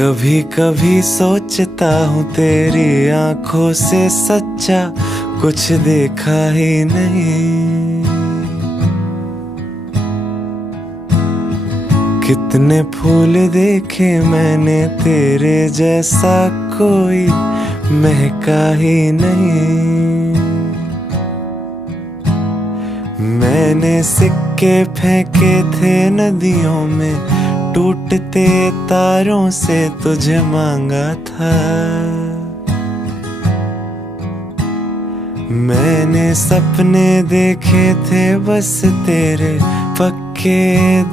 कभी कभी सोचता हूँ तेरी आंखों से सच्चा कुछ देखा ही नहीं। कितने फूल देखे मैंने तेरे जैसा कोई महका ही नहीं। मैंने सिक्के फेंके थे नदियों में, टूटते तारों से तुझे मांगा था। मैंने सपने देखे थे बस तेरे पक्के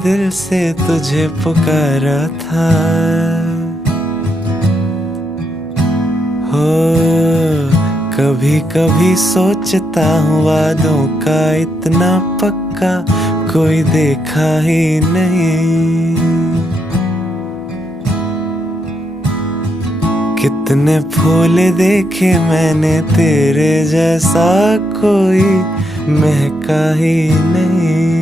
दिल से तुझे पुकारा था। हो कभी कभी सोचता हूँ वादों का इतना पक्का कोई देखा ही नहीं। कितने फूल देखे मैंने तेरे जैसा कोई महका ही नहीं।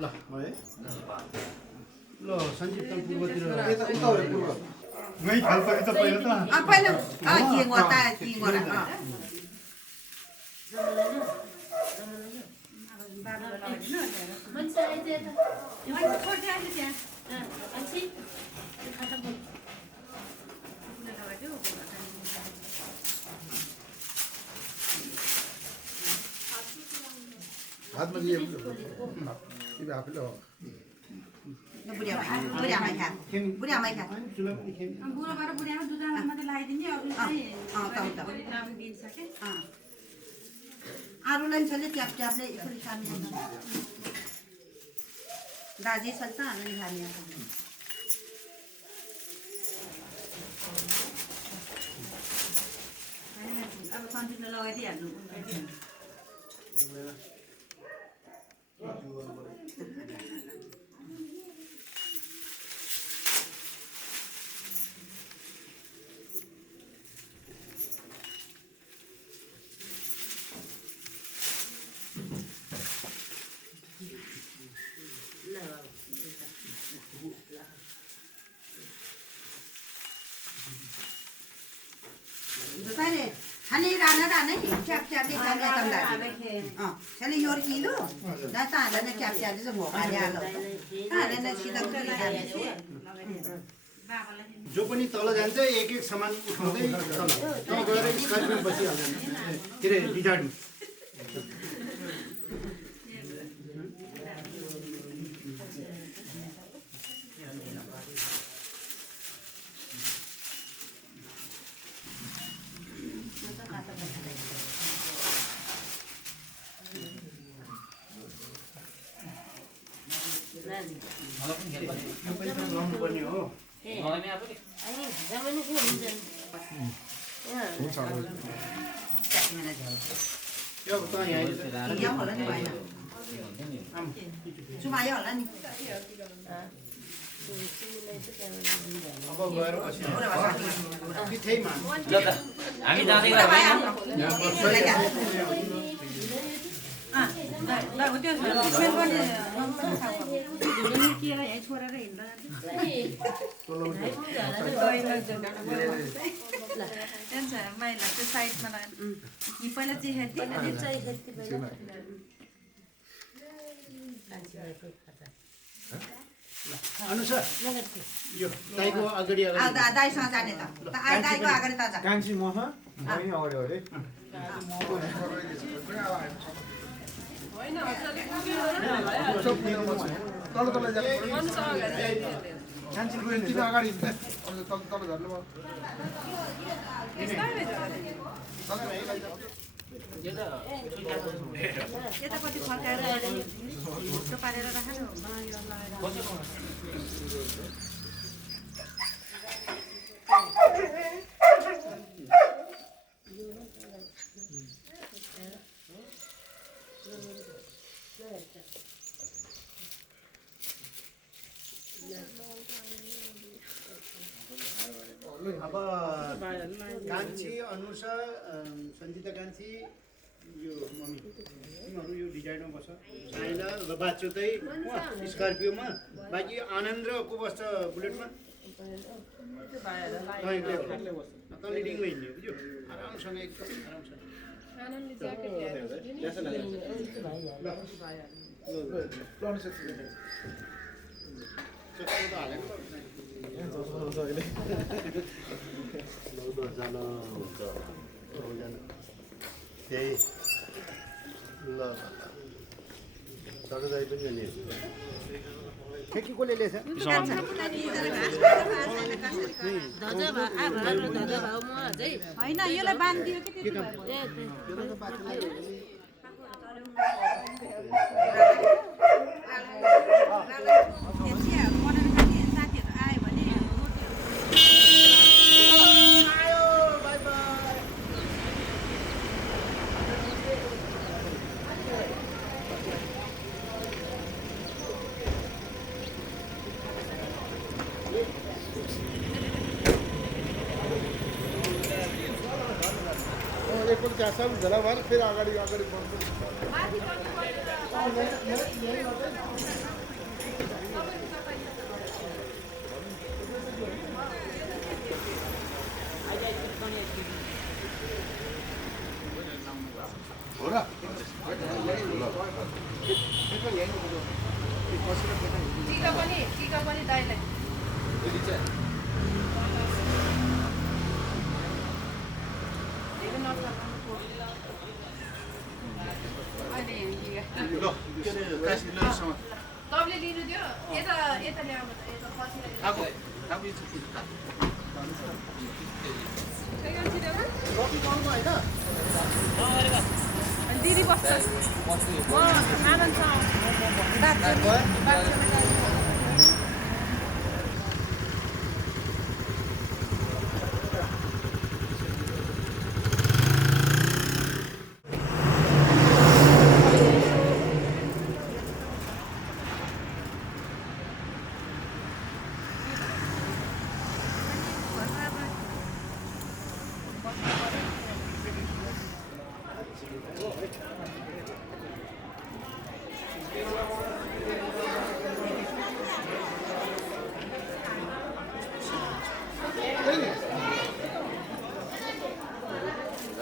ल है ल सञ्जीव पूर्वतिर मै थालपाती त पहिला त पहिला के गर्दा के गरा हातमा लिए तिमी आफैले हो बुढिया माइ खा बुढो गएर बुढियामा दुध मात्रै लगाइदिने अरू चाहिँ अरूलाई छले ट्याप ट्यापले यसरी खाने दाजी छल्छ अनि खाने अब सन्जीवले लगाइदिइहाल्नु खाने राना राना ट्याप ट्यापले खाने तन्दा छले योर किलो ना ताले ने ट्याप ट्यापले जो भोकाले आलो ताले ने सिधा गरी खाने बाबालाई दिनु। जो पनि तल जान्छ एक एक सामान उठाउँदै तल त्यहाँ गएर स्कर्पियोमा बसिहाल्छ के अरे रिटायर्ड लाउनुपर्ने हो यो त यहाँ यहाँ होला नि भएन सुमायो होला नि अब गएर पिठैमा हामी जाँदै छोडेर हिँड्दा माइला त्यो साइडमा पहिला अनुसार यो दाइको अगाडि दाइसँग जाने त दाइको अगाडि त जा कान्छी मह अनि अगाडि अगाडि अगाडि यतापट्टि फर्काएर भुट्टो पारेर राख न अब कान्छी अनुषा सञ्जिता कान्छी यो मम्मी तिमीहरू यो डिजाइनमा बस्छ साइला र बाच्यो चाहिँ स्कर्पियोमा बाँकी आनन्द र को बस्छ बुलेटमा त लिडिङमा हिँड्ने बुझ्यो आरामसँग एकदम त्यही ल दाइ पनि नि ठेकी कसले ल्याएछ होइन यसलाई बाँधिदियो कि साथीहरू आयो भने एकपल्ट चिया झला भएर फेरि अगाडि अगाडि हो र टिका पनि दाइलाई तपाईँले लिनु दियो यता यता ल्याउनु यता पछि दिदी बस्छ म आनन्दसँग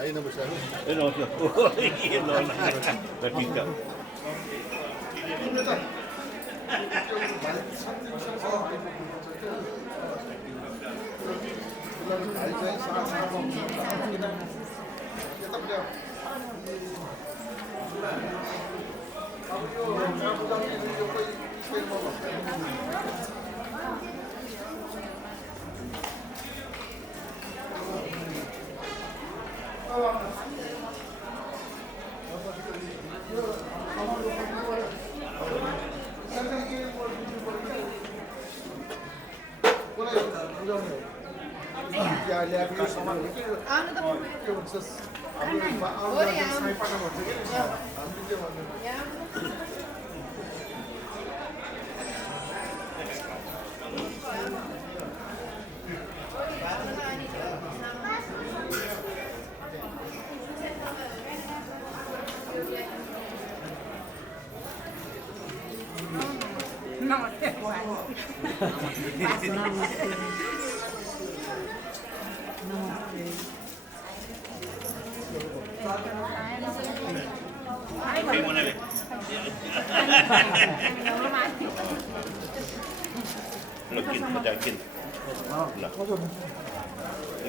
Ahí no me sale. No, repito.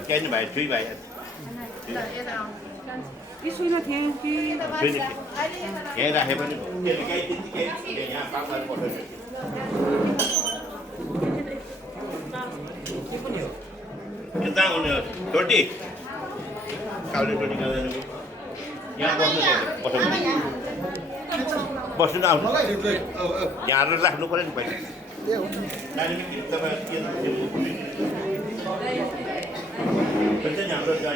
cái như vậy truy vậy cái suy nó thế truy này cái ra hay bên cái nhà bác lên một rồi kita on roti kalau roti kalau yang bos sudah yang lah lu boleh dibaca dan kita betul yang roti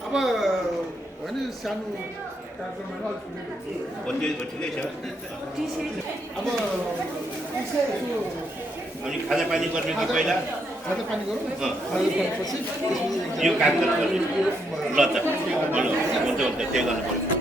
अब होइन सानो अब अनि खाजा पानी गर्ने कि पहिला खाजा पानी गरौँ गरेपछि यो काम गर्नुपर्ने ल त हुन्छ त्यही गर्नु पर्छ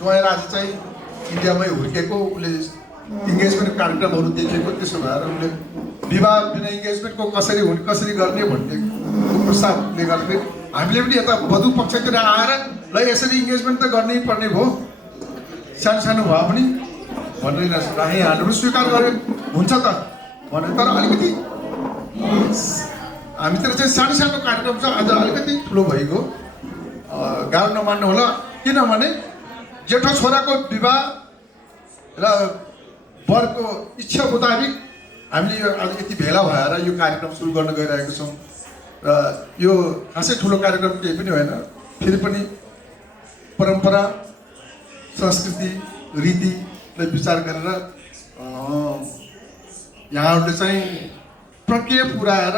ज्वाइँराज चाहिँ इन्डियामै हुर्केको उसले इङ्गेजमेन्ट कार्यक्रमहरू देखेको त्यसो भएर उसले विवाह बिना इङ्गेजमेन्टको कसरी गर्ने भन्ने प्रस्तावले गर्दाखेरि हामीले पनि यता वधु पक्षतिर आएर ल यसरी इङ्गेजमेन्ट त गर्नै पर्ने भयो सानो सानो भए पनि भनेर राखेँ हामीहरू स्वीकार गरे हुन्छ त भने तर अलिकति हामीतिर चाहिँ सानो सानो कार्यक्रम छ आज अलिकति ठुलो भइगयो गाह्रो नमान्नु होला किनभने जेठो छोराको विवाह र वरको इच्छा मुताबिक हामीले यो आज यति भेला भएर यो कार्यक्रम सुरु गर्न गइरहेको छौँ र यो खासै ठुलो कार्यक्रम केही पनि होइन फेरि पनि परम्परा संस्कृति रीतिलाई विचार गरेर यहाँहरूले चाहिँ प्रक्रिया पुऱ्याएर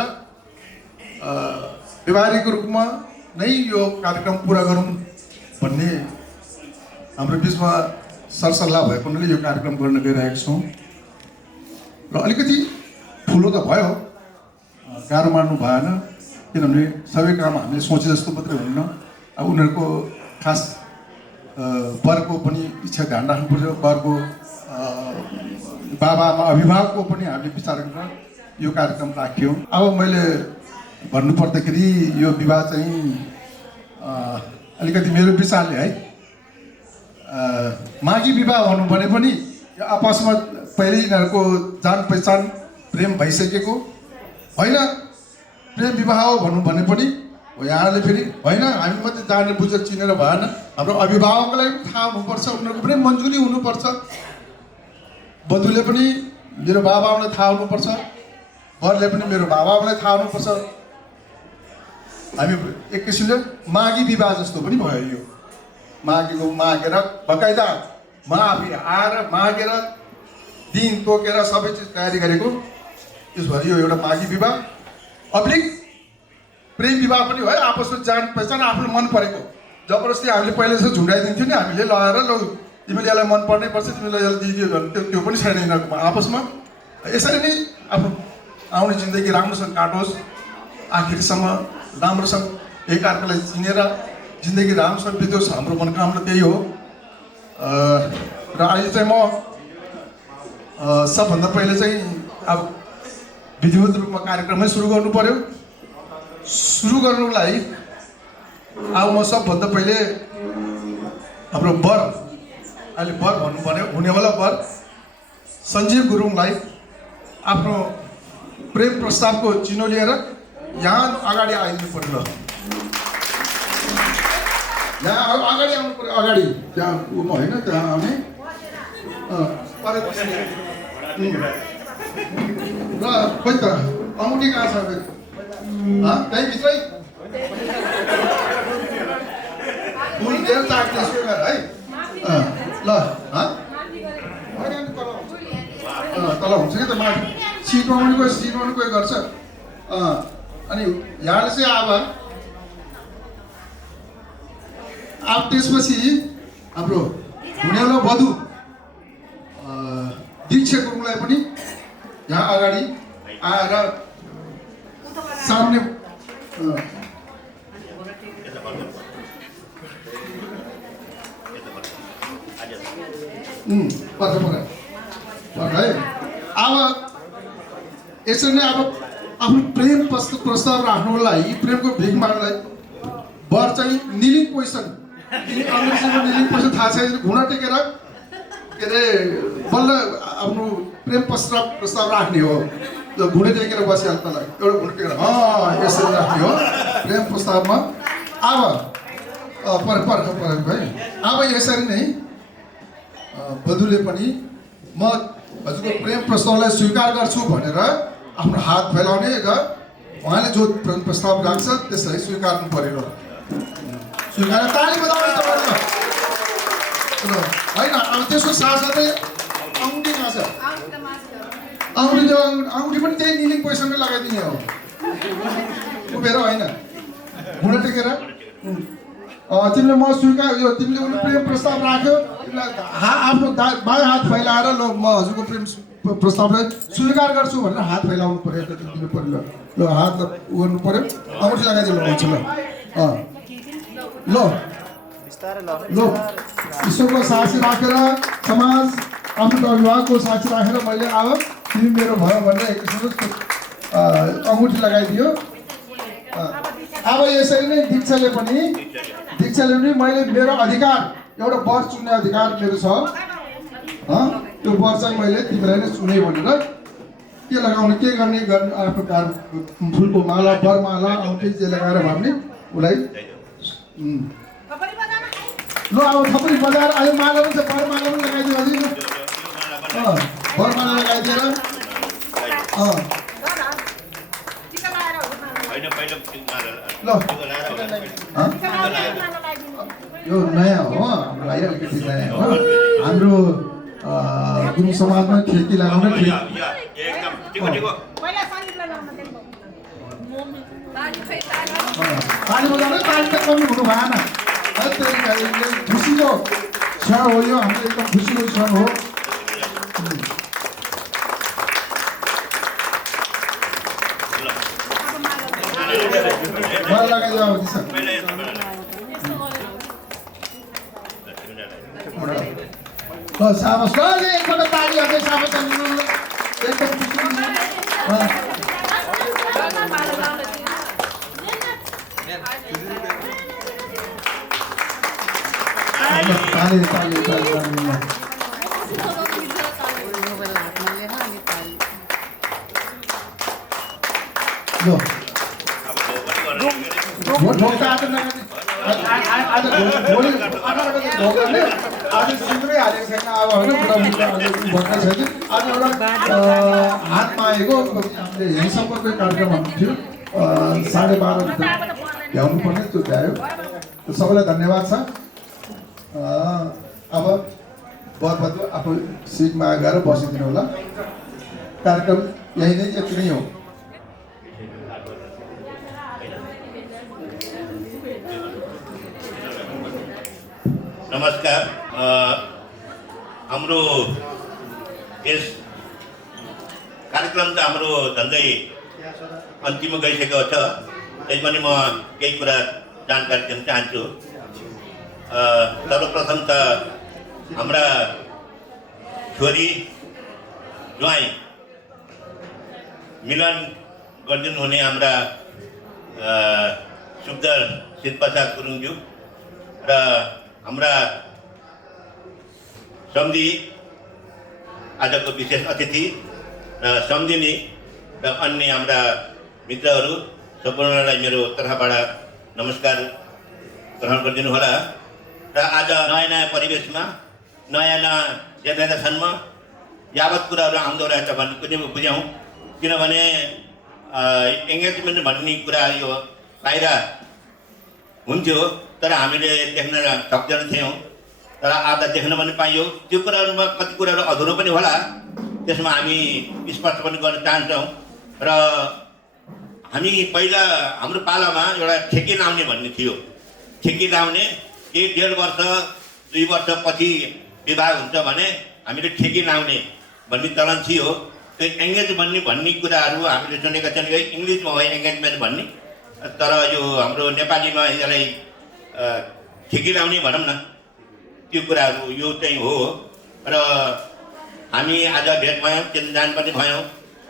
व्यवहारिक रूपमा नै यो कार्यक्रम पुरा गरौँ भन्ने हाम्रो बिचमा सरसल्लाह भएको हुनाले यो कार्यक्रम गर्न गइरहेको छौँ र अलिकति ठुलो त भयो गाह्रो मान्नु भएन किनभने सबै काम हामीले सोचे जस्तो मात्रै हुन्न अब उनीहरूको खास वरको पनि इच्छा ध्यान राख्नु पर्यो वरको बाबामा अभिभावकको पनि हामीले विचार गरेर यो कार्यक्रम राख्यौँ अब मैले भन्नुपर्दाखेरि यो विवाह चाहिँ अलिकति मेरो विचारले है माघी विवाह भनौँ भने पनि आपसमा पहिले यिनीहरूको जान पहिचान प्रेम भइसकेको होइन। प्रेम विवाह हो भनौँ भने पनि यहाँहरूले फेरि होइन हामी मात्रै जानेर बुझेर चिनेर भएन, हाम्रो अभिभावकलाई पनि थाहा हुनुपर्छ, उनीहरूको पनि मन्जुरी हुनुपर्छ। वधुले पनि मेरो बाबाआमालाई थाहा हुनुपर्छ, वरले पनि मेरो बाबाआमालाई थाहा हुनुपर्छ। हामी एक किसिमले माघी विवाह जस्तो पनि भयो यो। माघेको मागेर बकाइदा आफै आएर मागेर दिन तोकेर सबै चिज तयारी गरेको त्यसभरि यो एउटा माघी विवाह अब्लिक प्रेम विवाह पनि भयो। आपसमा जान पहिचान आफूलाई मन परेको जबरजस्ती हामीले पहिले जस्तो झुन्डाइदिन्थ्यो नि हामीले लगाएर ल तिमीले यसलाई मन पर्नै पर्छ तिमीलाई यसलाई दिइदियो भने त्यो पनि छैन यिनीहरूको आपसमा। यसरी नै आफ्नो आउने जिन्दगी राम्रोसँग काटोस्, आखिरसम्म राम्रोसँग एकअर्कालाई चिनेर जिन्दगी राम्रोसँग बितोस्, हाम्रो मनोकामना त्यही हो। र अहिले चाहिँ म सबभन्दा पहिले चाहिँ अब विधिवत रूपमा कार्यक्रमै सुरु गर्नु पर्यो। सुरु गर्नुको लागि अब म सबभन्दा पहिले हाम्रो वर अहिले वर भन्नु पर्यो हुनेवाला वर सञ्जीव गुरुङलाई आफ्नो प्रेम प्रस्तावको चिनो लिएर यहाँ अगाडि आइदिनु पर्यो। यहाँ अगाडि आउनु पर्यो, अगाडि त्यहाँ उमा होइन त्यहाँ आउने र खोइ त औँठी कहाँ छ त्यहीँ भित्रै धेरै चाख्ने यसो गर है ल तल हुन्छ कि त माथि सिटमा पनि कोही गर्छ। अनि यहाँले चाहिँ अब त्यसपछि हाम्रो हुनेवाला वधु दीक्षा गुरुङलाई पनि यहाँ अगाडि आएर सामने है। अब यसरी नै अब आफ्नो प्रेम प्रस्ताव राख्नुको लागि प्रेमको भिख माग्नलाई वर चाहिँ निलिङ पोजिसन अङ्ग्रेजीमा निलिङ पोजिसन थाहा छैन घुँडा टेकेर के अरे बल्ल आफ्नो प्रेम प्रस्ताव राख्ने हो। घुँडे टेकेर बसिहाल्छ तँलाई एउटा घुँडे टेकेर यसरी राख्ने हो प्रेम प्रस्तावमा। अब पर्ख है। अब यसरी नै वधुले पनि म हजुरको प्रेम प्रस्तावलाई स्वीकार गर्छु भनेर आफ्नो हात फैलाउने र उहाँले जो प्रेम प्रस्ताव राख्छ त्यसलाई स्वीकार्नु पऱ्यो। स्वीकार ताली बजाउनु पर्यो होइन। अब त्यसको साथसाथै औँठी कहाँ छ? औँठी पनि त्यही निलिङ पोजिसनमै लगाइदिने हो, उभिएर होइन घुँडा टेकेर। तिमीले म स्वीकार यो तिमीले उसले प्रेम प्रस्ताव राख्यो तिमीलाई आफ्नो बायाँ हात फैलाएर ल म हजुरको प्रेम प्रस्तावलाई स्वीकार गर्छु भनेर हात फैलाउनु पऱ्यो। त दिनु पऱ्यो ल हात गर्नु पऱ्यो, औँठी लगाइदिनु आउँछ ल ल ल ईश्वरको साक्षी राखेर समाज आफ्नो अभिभावकको साक्षी राखेर मैले अब तिमी मेरो भयो भनेर एक किसिमको अङ्गुठी लगाइदियो। अब यसरी नै दीक्षाले पनि मैले मेरो अधिकार एउटा वर चुन्ने अधिकार मेरो छ। त्यो वर चाहिँ मैले तिमीलाई नै चुने भनेर के लगाउने के गर्ने आफ्नो कार फुलको माला वरमाला औँठी जे लगाएर भन्ने उसलाई ल अब थपडी बजाएर अहिले माला पनि छ वरमाला पनि लगाइदियो हजुर वरमाला लगाइदिएर ल यो नयाँ हो हामीलाई अलिकति नयाँ हो। हाम्रो गुरुङ समाजमा ठेकी लगाउने ताली बजाउने ताली त कमी हुनु भएन। खुसीको क्षण हो यो, हाम्रो एकदम खुसीको क्षण हो। मलाई लगाइदियो अब दिशा ल साबस एकपल्ट ताली अझै साबस एकदम ताली ताली ल अब भोट ढोक्दा आज नगर्ने आज भोलि 18 बजे ढोक गर्ने आज सिङ्गै हालेको छैन अब होइन बुढाबुढीले भर्खर छैन आज एउटा हातमा आएको हामीले यही सम्पर्क कार्यक्रम थियो 12:30 भित्र भ्याउनु पर्ने त्यो भ्यायो सबैलाई धन्यवाद छ अब बरबद्ध आफू सिटमा गएर बसिदिनु होला कार्यक्रम यही नै यति नै हो नमस्कार हाम्रो यस कार्यक्रम त हाम्रो झन्डै अन्तिममा गइसकेको छ त्यसमा म केही कुरा जानकारी दिन चाहन्छु सर्वप्रथम त हाम्रा छोरी ज्वाइँ मिलन गरिदिनु हुने हाम्रा सुखदर शिवप्रसाद गुरुङज्यू र हाम्रा सम्धी आजको विशेष अतिथि र सम्धिनी र अन्य हाम्रा मित्रहरू सम्पूर्णलाई मेरो तर्फबाट नमस्कार ग्रहण गरिदिनु होला र आज नयाँ परिवेशमा नयाँ जेनेरेसनमा यावत कुराहरू आउँदो रहेछ भन्ने पनि बुझ्यौँ किनभने एङ्गेजमेन्ट भन्ने कुरा यो बाहिर हुन्थ्यो तर हामीले देख्न सक्दैन थियौँ तर आज देख्न पनि पाइयो त्यो कुराहरूमा कति कुराहरू अधुरो पनि होला त्यसमा हामी स्पष्ट पनि गर्न चाहन्छौँ र हामी पहिला हाम्रो पालामा एउटा ठेकी लाउने भन्ने थियो ठेकी लाउने केही 1.5 वर्ष 2 वर्षपछि विवाह हुन्छ भने हामीले ठेकी लाउने भन्ने चलन थियो त्यो एङ्गेज भन्ने कुराहरू हामीले सुनेका छौँ इङ्ग्लिसमा हो एङ्गेजमेन्ट भन्ने तर यो हाम्रो नेपालीमा यसलाई ठेकी लाउने भनौँ न त्यो कुराहरू यो चाहिँ हो र हामी आज भेट भयौँ चिनजान पनि भयौँ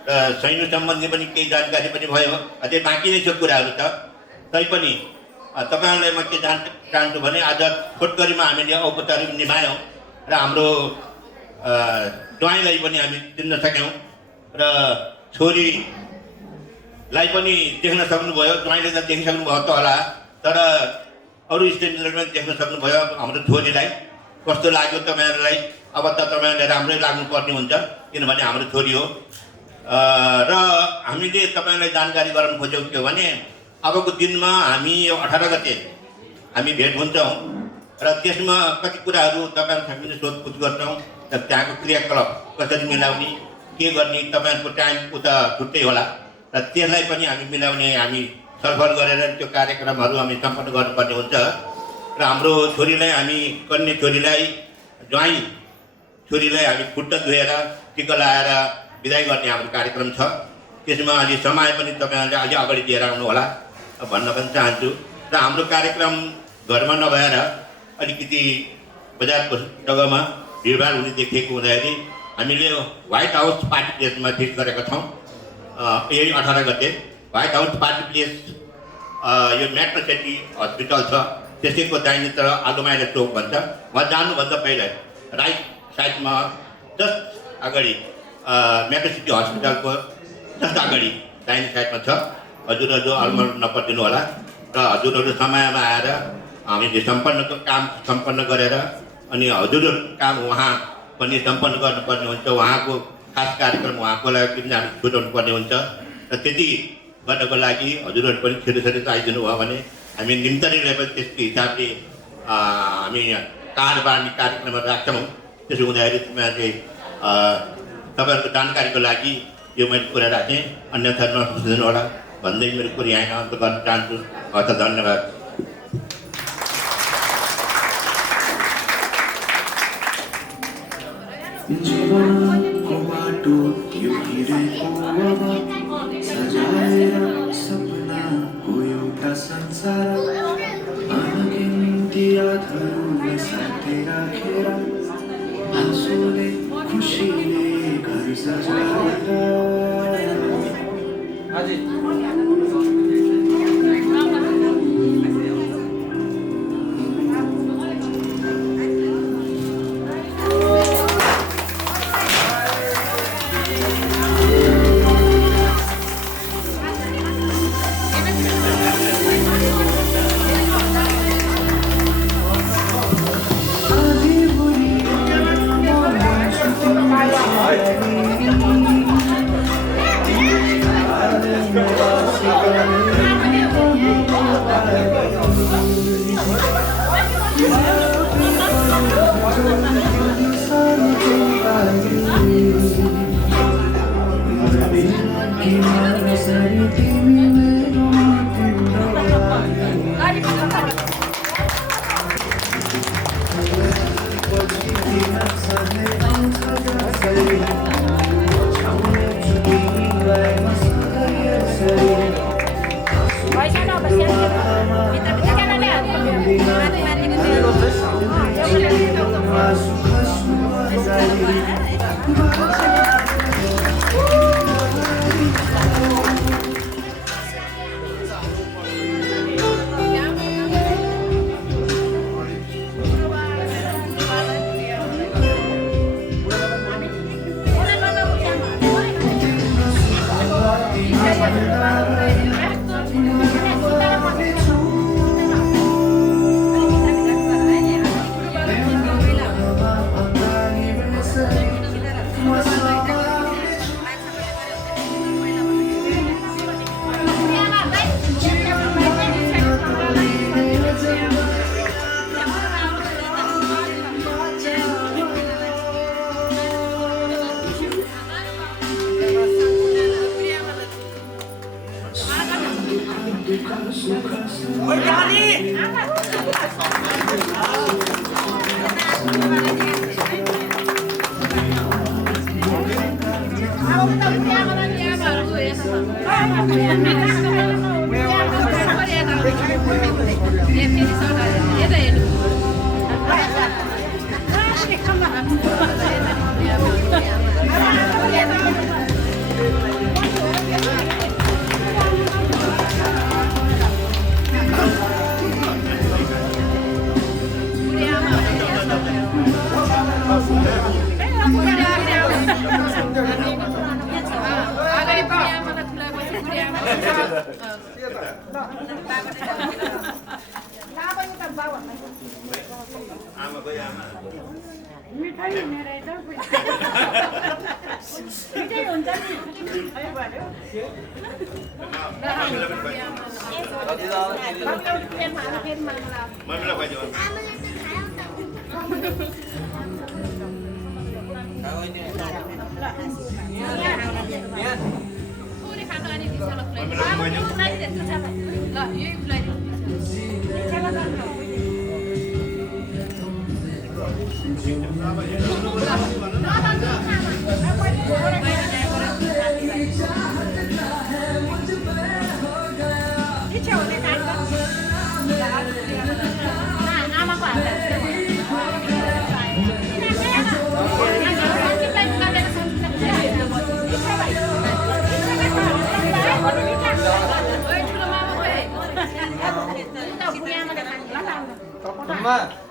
र सैन्य सम्बन्धी पनि केही जानकारी पनि भयो अझै बाँकी नै छ कुराहरू त तैपनि तपाईँहरूलाई म के चाहन्छु भने आज छोटकरीमा हामीले औपचारिक निभायौँ र हाम्रो ज्वाइँलाई पनि हामी चिन्न सक्यौँ र छोरीलाई पनि देख्न सक्नुभयो ज्वाइँले त देखिसक्नुभयो त होला तर अरू स्टेजमा देख्न सक्नुभयो हाम्रो छोरीलाई कस्तो लाग्यो तपाईँहरूलाई अब त तपाईँहरूले राम्रै लाग्नुपर्ने हुन्छ किनभने हाम्रो छोरी हो र हामीले तपाईँलाई जानकारी गराउन खोजेको के भने अबको दिनमा हामी यो 18 गते हामी भेट हुन्छौँ र त्यसमा कति कुराहरू तपाईँहरूसँग पनि सोधपुछ गर्छौँ र त्यहाँको क्रियाकलाप कसरी मिलाउने के गर्ने तपाईँहरूको टाइम उता छुट्टै होला र त्यसलाई पनि हामी मिलाउने हामी छलफल गरेर त्यो कार्यक्रमहरू हामी सम्पन्न गर्नुपर्ने हुन्छ र हाम्रो छोरीलाई हामी कन्या छोरीलाई ज्वाइँ छोरीलाई हामी खुट्टा धोएर टिका लगाएर बिदाई गर्ने हाम्रो कार्यक्रम छ त्यसमा अलि समय पनि तपाईँहरूले अलि अगाडि दिएर आउनु होला भन्न पनि चाहन्छु र हाम्रो कार्यक्रम घरमा नभएर अलिकति बजारको जग्गामा भिडभाड हुने देखिएको हुँदाखेरि हामीले व्हाइट हाउस पार्टी प्लेसमा फिक्स गरेका छौँ यही 18 गते व्हाइट हाउस पार्टी प्लेस यो मेट्रो सिटी हस्पिटल छ त्यसैको दाहिनेतिर आलुमाइला चौक भन्छ वहाँ जानुभन्दा पहिला राइट साइडमा जस्ट अगाडि मेट्रो सिटी हस्पिटलको जस्ट अगाडि दाहिने साइडमा छ हजुरहरू अलमल नपरिदिनु होला र हजुरहरू समयमा आएर हामीले काम सम्पन्न गरेर अनि हजुरहरू काम उहाँ पनि सम्पन्न गर्नुपर्ने हुन्छ उहाँको खास कार्यक्रम उहाँको लागि पनि हामी छुटाउनु पर्ने हुन्छ र त्यति गर्नको लागि हजुरहरू पनि छिटो आइदिनु भयो भने हामी निम्तरीलाई पनि त्यसको हिसाबले हामी बाँड्ने कार्यक्रमहरू राख्छौँ त्यसो हुँदाखेरि तपाईँहरूको जानकारीको लागि यो मैले कुरा राखेँ अन्यथा नसुझिदिनु होला भन्दै मेरो कुरा यहाँ अन्त गर्न चाहन्छु हस् धन्यवाद जीवनको बाटो यो हिँडेको अब सजाएर सपना हो एउटा संसार अनगिन्ती यादहरूलाई साथै राखेर आँसुले खुसीले घर सजाएर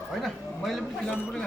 होइन मैले पनि फिल्म पनि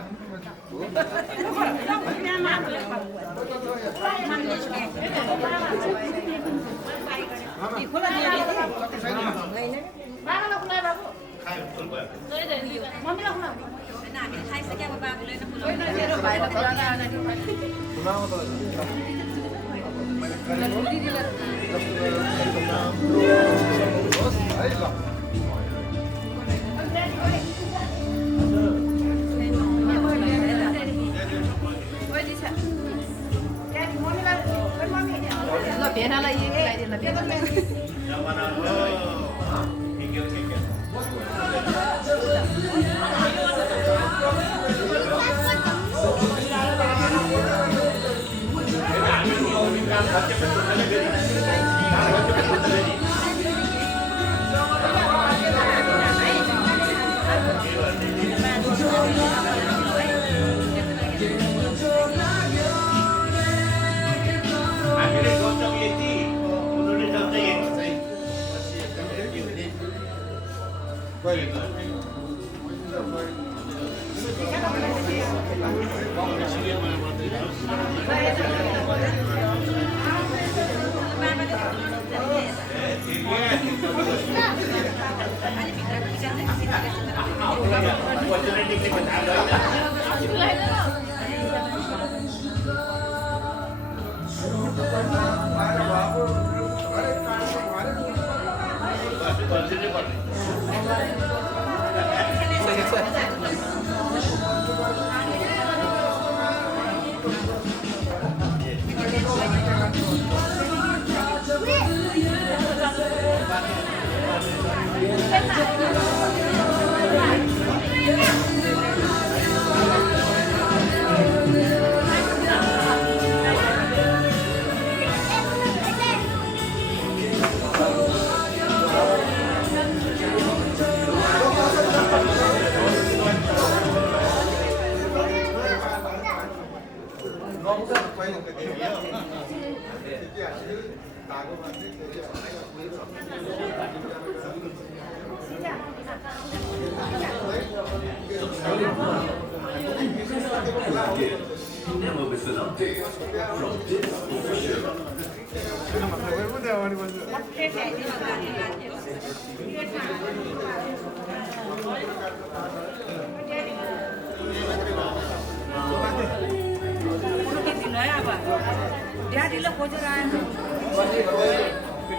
ड्याडीले खोजेर आएन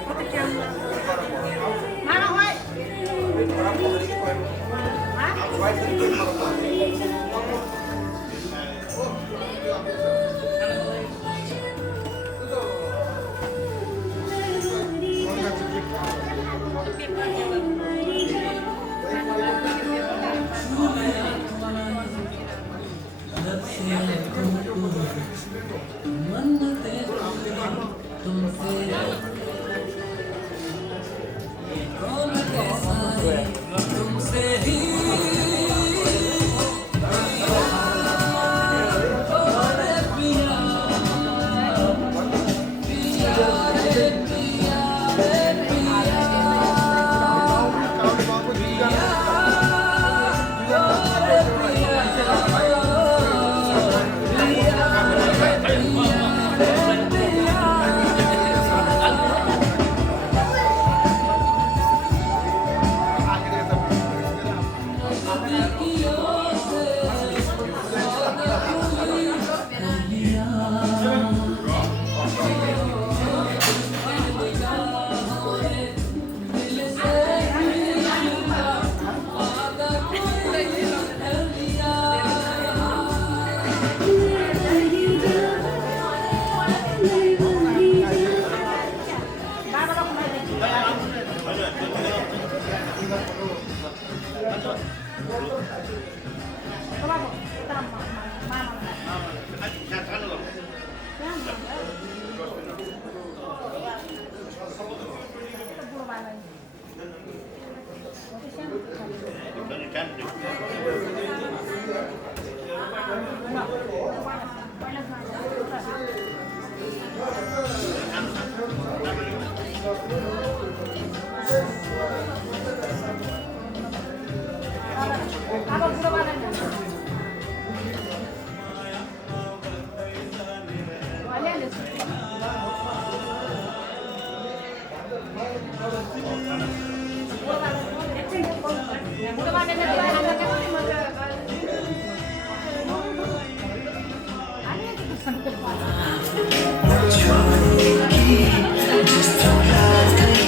कति क्या माना होय Just to love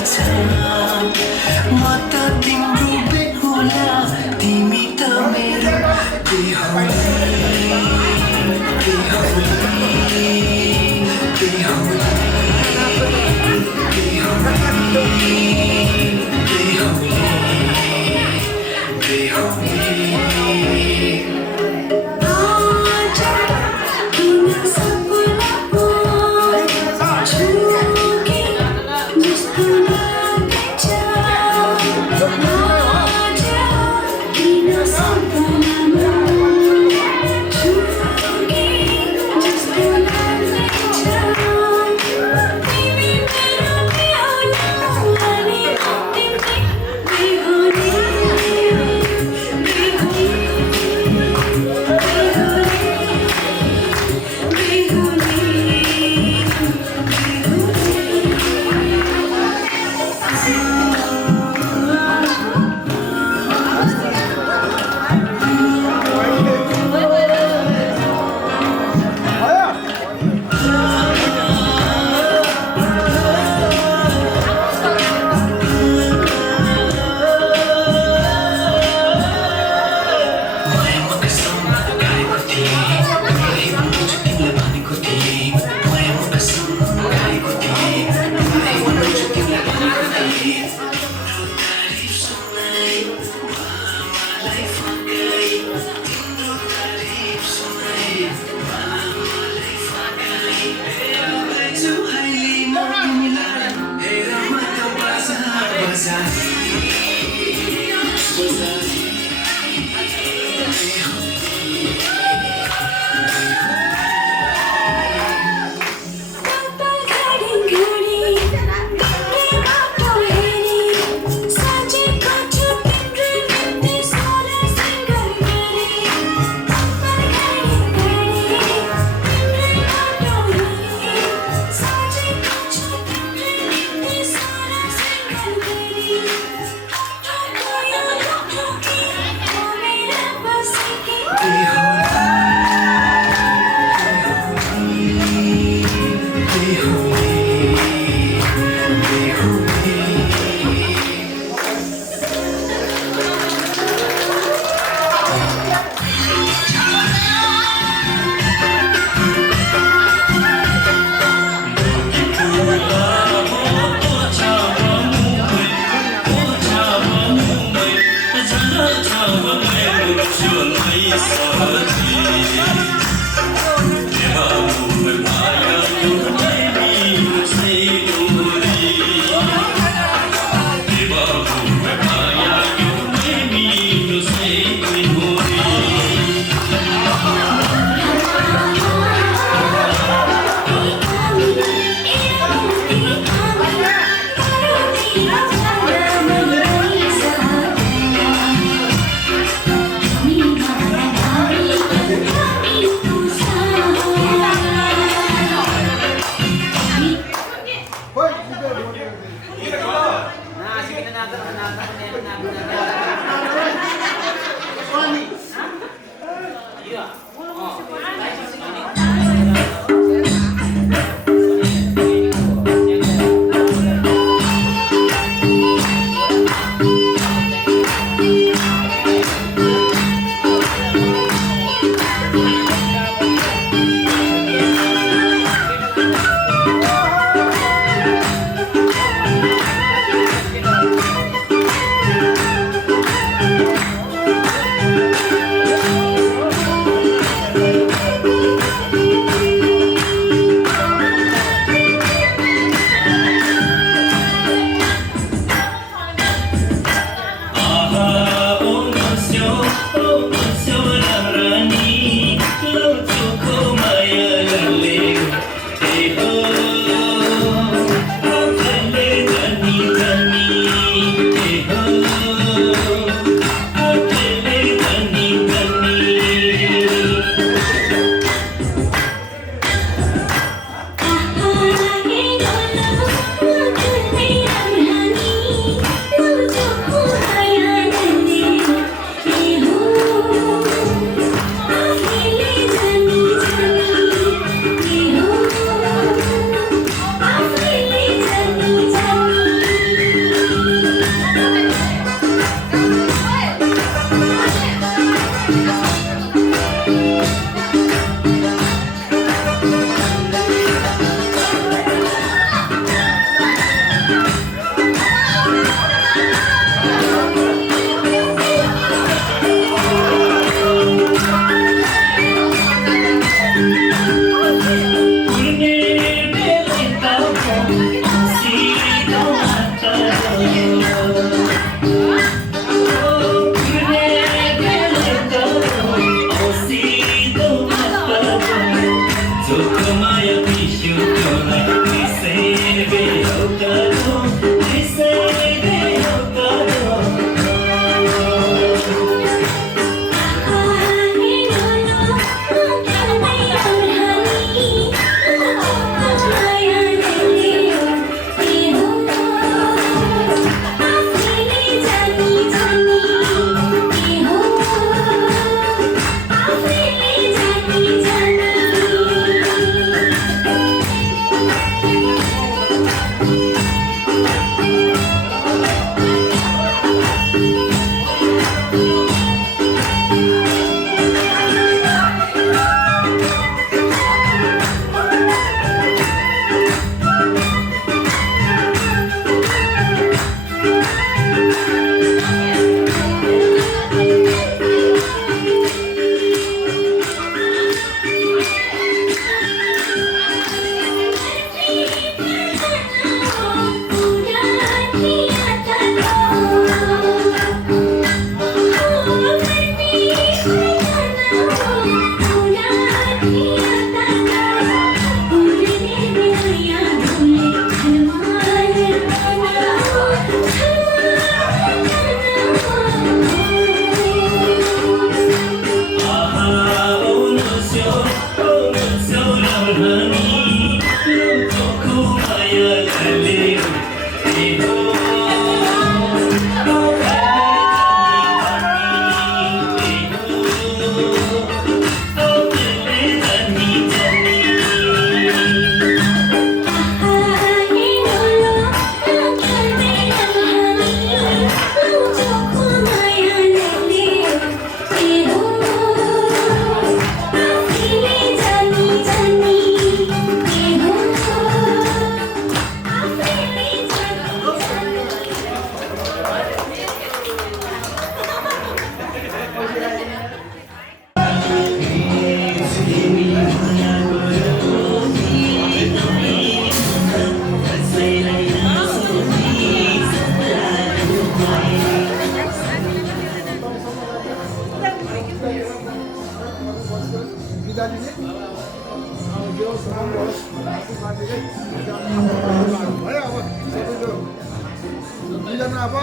दुईजना अब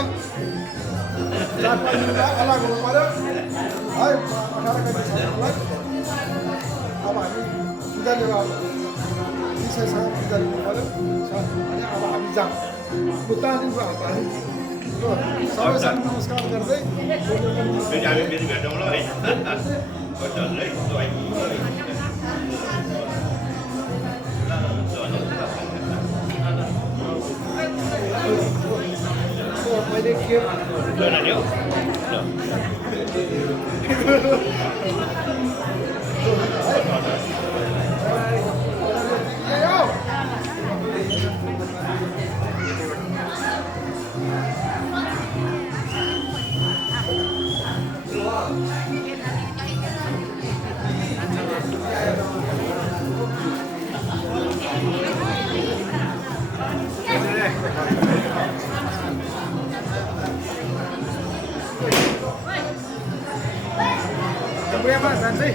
4-5 दिन अलग हुनु पर्यो है 18 गते सम्मलाई अब हामी बिदा लिएर अब विषयसँग बिदा लिनु पर्यो अनि अब हामी जाउँ उतादेखिको हामी सबैसँग नमस्कार गर्दै फेरि भेटौँला है मैले के Berapa santai?